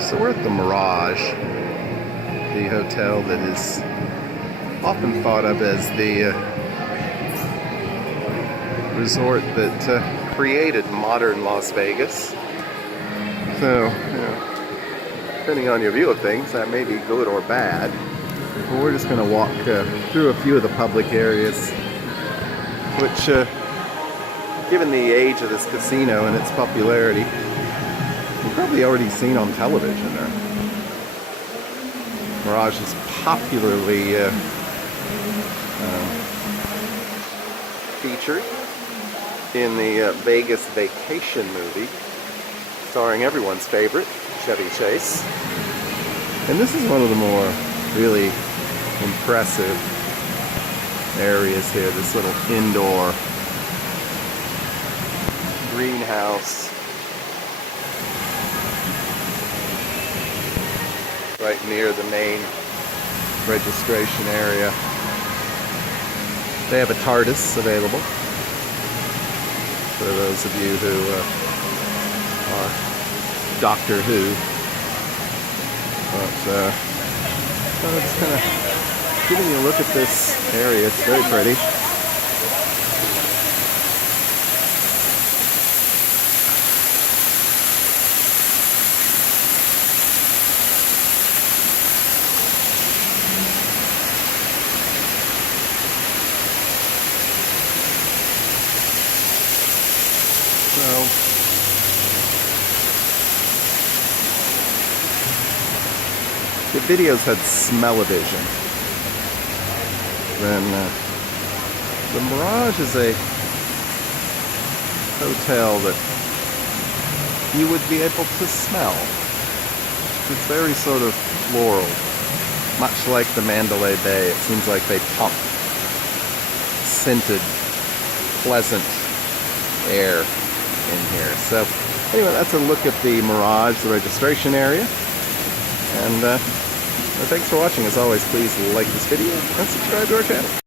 So we're at the Mirage, the hotel that is often thought of as the resort that created modern Las Vegas. So, depending on your view of things, that may be good or bad. But we're just going to walk through a few of the public areas, which, given the age of this casino and its popularity, you've probably already seen on television. Mirage is popularly featured in the Vegas Vacation movie, starring everyone's favorite, Chevy Chase. And this is one of the more really impressive areas here, this little indoor greenhouse right near the main registration area. They have a TARDIS available for those of you who are Doctor Who. But I'm just kind of giving you a look at this area. It's very pretty. So, the videos had smell-o-vision. Then the Mirage is a hotel that you would be able to smell. It's very sort of floral, much like the Mandalay Bay. It seems like they pump scented, pleasant air in here. So anyway, that's a look at the Mirage, the registration area. And thanks for watching. As always, please like this video and subscribe to our channel.